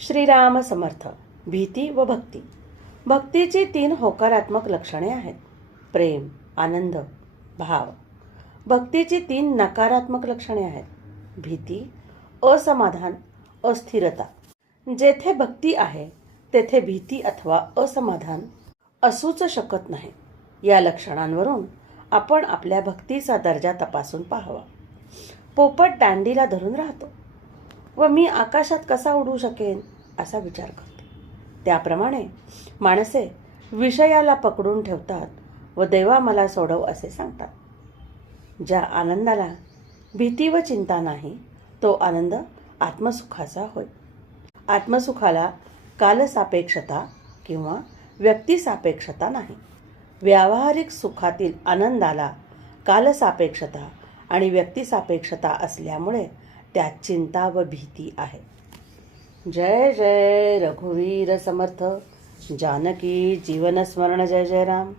श्रीराम समर्थ भीती व भक्ती. भक्तीची तीन होकारात्मक लक्षणे आहेत. प्रेम आनंद भाव. भक्तीची तीन नकारात्मक लक्षणे आहेत. भीती असमाधान अस्थिरता. जेथे भक्ती आहे तेथे भीती अथवा असमाधान असूच शकत नाही. या लक्षणांवरून आपण आपल्या भक्तीचा दर्जा तपासून पाहावा. पोपट दांडीला धरून राहतो. व मी आकाशात कसा उडू शकेन असा विचार करते. त्याप्रमाणे माणसे विषयाला पकडून ठेवतात व देवा मला सोडव असे सांगतात. ज्या आनंदाला भीती व चिंता नाही तो आनंद आत्मसुखाचा होय. आत्मसुखाला कालसापेक्षता किंवा व्यक्तिसापेक्षता नाही. व्यावहारिक सुखातील आनंदाला कालसापेक्षता आणि व्यक्तिसापेक्षता असल्यामुळे त्यात चिंता व भीती आहे. जय जय रघुवीर समर्थ. जानकी जीवनस्मरण जय जय राम.